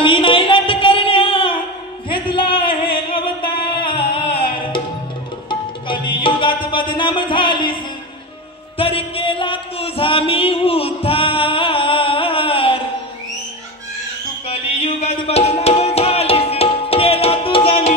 मी नाही नाट करण्या घेतला आहे अवतार. कलियुगात बदनाम झालीस तरी केला तुझा मी उद्धार. तू कलियुगात बदनाम झालीस केला तुझा मी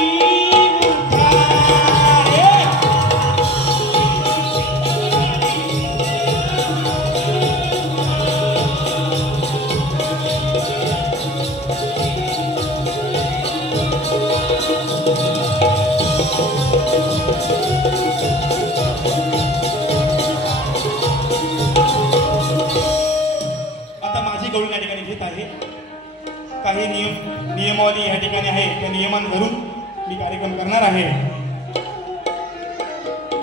गवळी या ठिकाणी घेत आहे. काही नियमावली या ठिकाणी आहे, त्या नियमांवरून मी कार्यक्रम करणार आहे.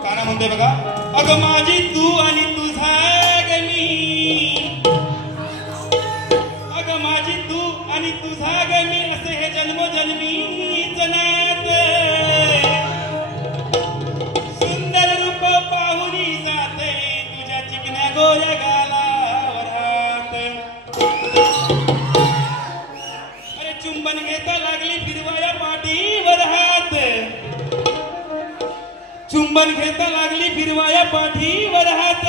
गाणं म्हणते बघा. अगं माझी तू आणि तुझा ग मी, अगं माझी तू आणि तुझा ग मी, असे हे जन्मोजन्मीच नाते. सुंदर रूप पाहुणी जाते तुझ्या चिकन्या गोऱ्या गालावर हात. अरे चुंबन घेता लागली फिरवाया पाठीवर हात. चुंबन घेता लागली फिरवाया पाठीवर हात.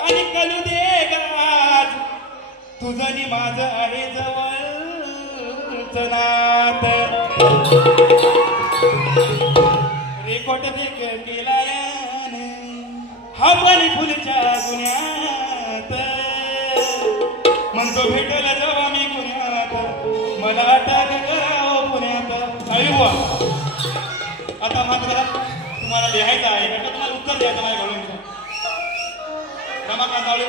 आणि कलू दे ग आज तुझं नि माझं आहे जवळच नात. रेकॉर्ड केला हा पाणी फुलच्या गुन्ह्यात. म्हणतो भेटल जेव्हा मी गुन्ह्यात, मला अटक करावं पुण्यात. अय्युवा आता मात्र तुम्हाला लिहायचं आहे, आता तुम्हाला उत्तर द्यायचं माझ्या घडून. रमाकांत जावळे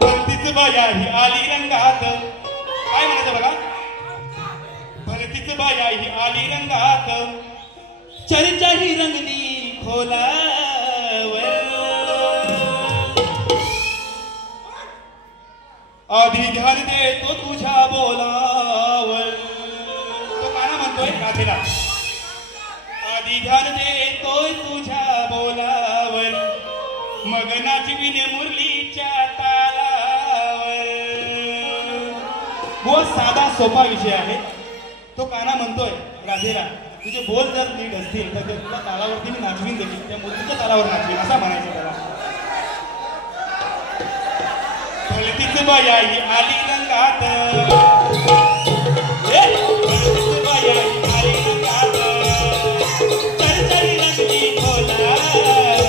भलतीच बाया ही आली रंगात. काय म्हणायचं बघा. भलतीच बाया ही आली रंगात, चर्चा ही रंगली खोलावर. आधी ध्यान देतो तुझ्या बोलावर. तो गाणं म्हणतोय गाथेला. आधी ध्यान देतोय तुझ्या बोलावर, मग नाचविन मुरलीच्या तालावर. बहुत साधा सोपा विषय आहे. तो गाणं म्हणतोय गाथेला. तुझे बोल जर नीट असतील तर तुला तालावरती मी नाचवीन देखील, त्या मुरलीच्या तालावर नाचवीन असा म्हणायचं त्याला. भलतीच बाया ही आली रंगात, भलतीच बाया ही आली रंगात, चरचरी रंगली खोलावर.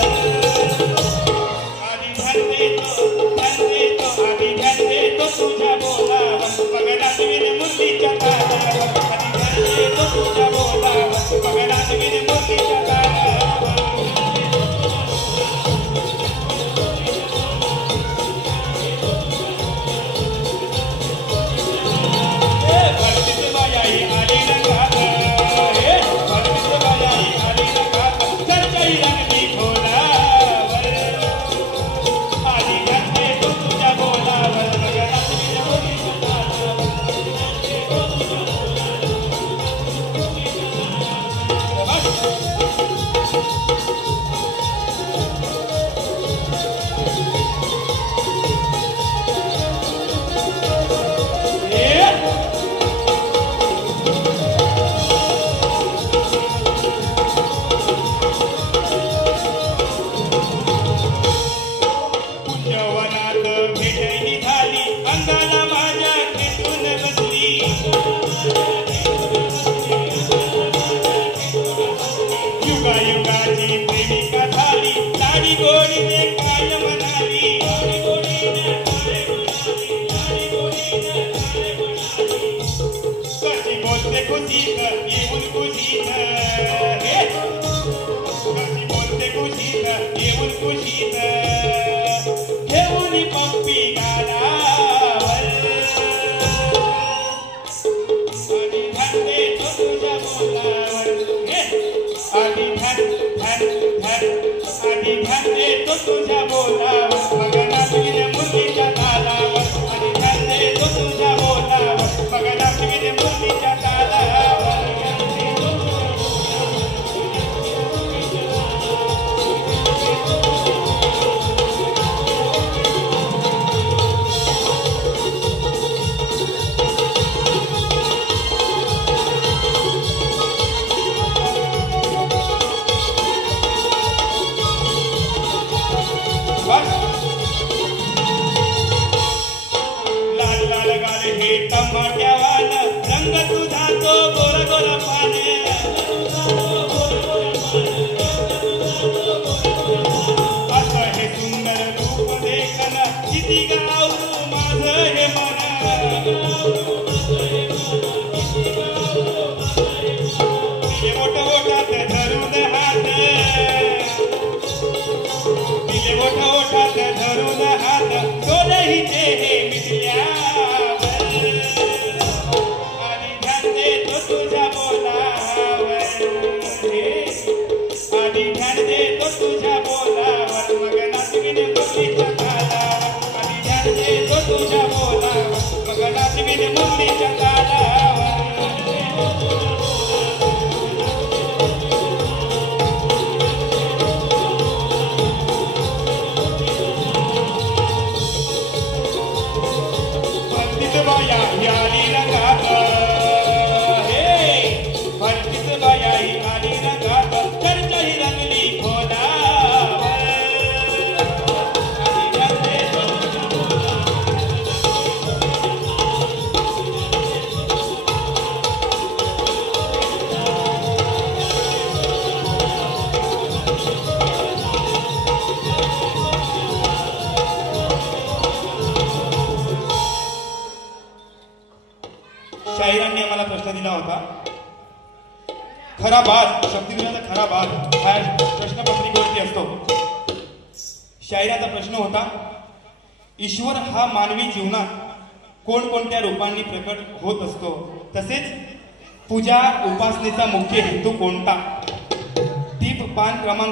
आधी ध्यान देतो आधी ध्यान देतो तुझ्या बोलावर, मग नाचवीन मुरलीच्या तालावर. आधी ध्यान देतो तुझ्या बोलावर, मग नाचवीन मुरलीच्या तालावर. हे किती गाऊ माझं हे मन तिले मोठ ओठात धरून हात तिले मोठ ओठात धरून हात सोडही ते हे मिटल्यावर आणि ध्यान देतो तुझ्या बोलावर आणि ध्यान देतो तुझ्या बोलावर मग नाचवीन मुरलीच्या तालावर आणि ध्यान देतो तुझ्या बोलावर मग नाचवीन मुरलीच्या तालावर शाहिरांनी आम्हाला प्रश्न दिला होता खरा बाज शब्दविनाचा खरा बाज हा प्रश्नपत्रिकेवरती असतो शाहिराचा प्रश्न होता ईश्वर हा मानवी जीवनात कोणकोणत्या रूपांनी प्रकट होत असतो तसेच पूजा उपासनेचा मुख्य हेतू कोणता टीप पान क्रमांक